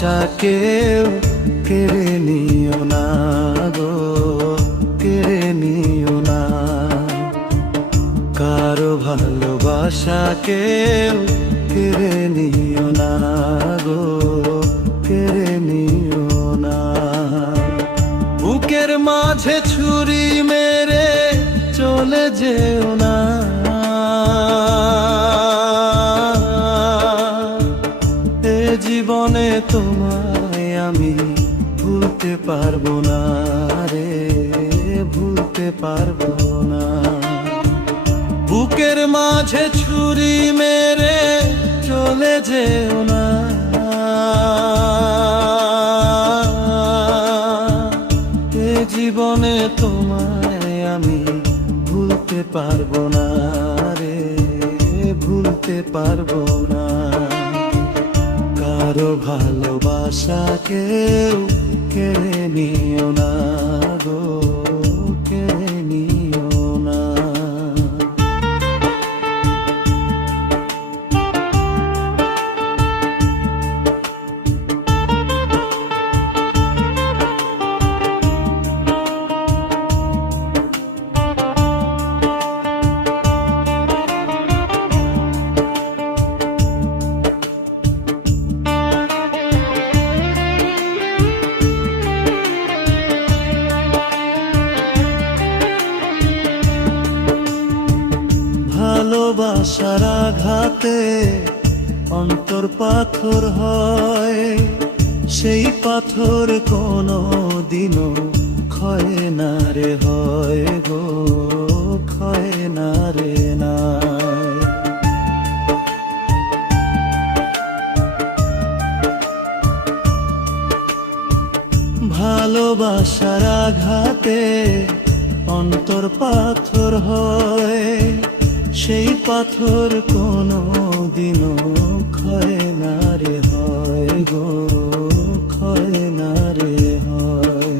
ভালোবাসা কেউ কেড়ে নিও না গো, কেড়ে নিও না। কারো ভালোবাসা কেউ কেড়ে নিও না গো, কেড়ে নিও না। বুকের মাঝে ছুরি মেরে চলে যেও না, এ জীবনে তোমায় আমি ভুলতে পারবো না রে, ভুলতে পারবো না। বুকের মাঝে ছুরি মেরে চলে যেও না, এ জীবনে তোমায় আমি ভুলতে পারবো না রে, ভুলতে পারবো না। কারো ভালোবাসা কেউ কেড়ে নিও না গো, কেড়ে নিও না। ভালোবাসার আঘাতে অন্তর পাথর হয়, সেই পাথর কোনো দিনও ক্ষয় না রে, হয় গো ক্ষয় না রে নাই। ভালোবাসার আঘাতে অন্তর পাথর হয়, সেই পাথর কোনো দিনও ক্ষয় না রে, হয় গো ক্ষয় না রে হয়।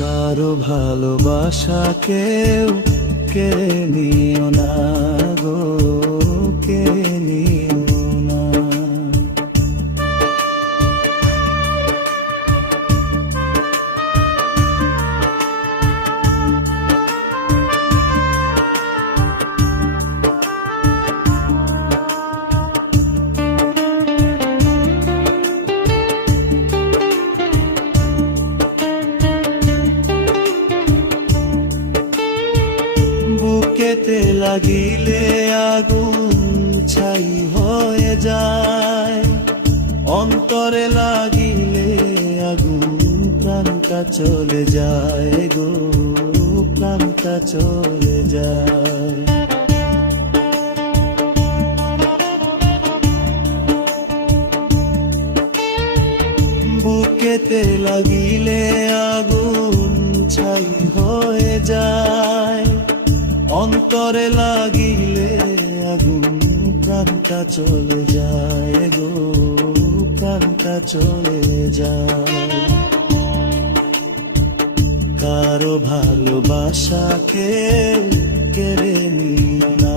কারো ভালোবাসা কেউ কেড়ে নিও না গো, কেড়ে নিও না। বুকেতে লাগিলে আগুন ছাই হয়ে যায়, অন্তরে লাগিলে আগুন প্রাণটা চলে যায় গো, প্রাণটা চলে যায়। বুকেতে লাগিলে আগুন ছাই হয়ে যায়, অন্তরে লাগিলে আগুন প্রাণটা চলে যায় গো, প্রাণটা চলে যায়। কারো ভালোবাসা কেউ কেড়ে নিও না।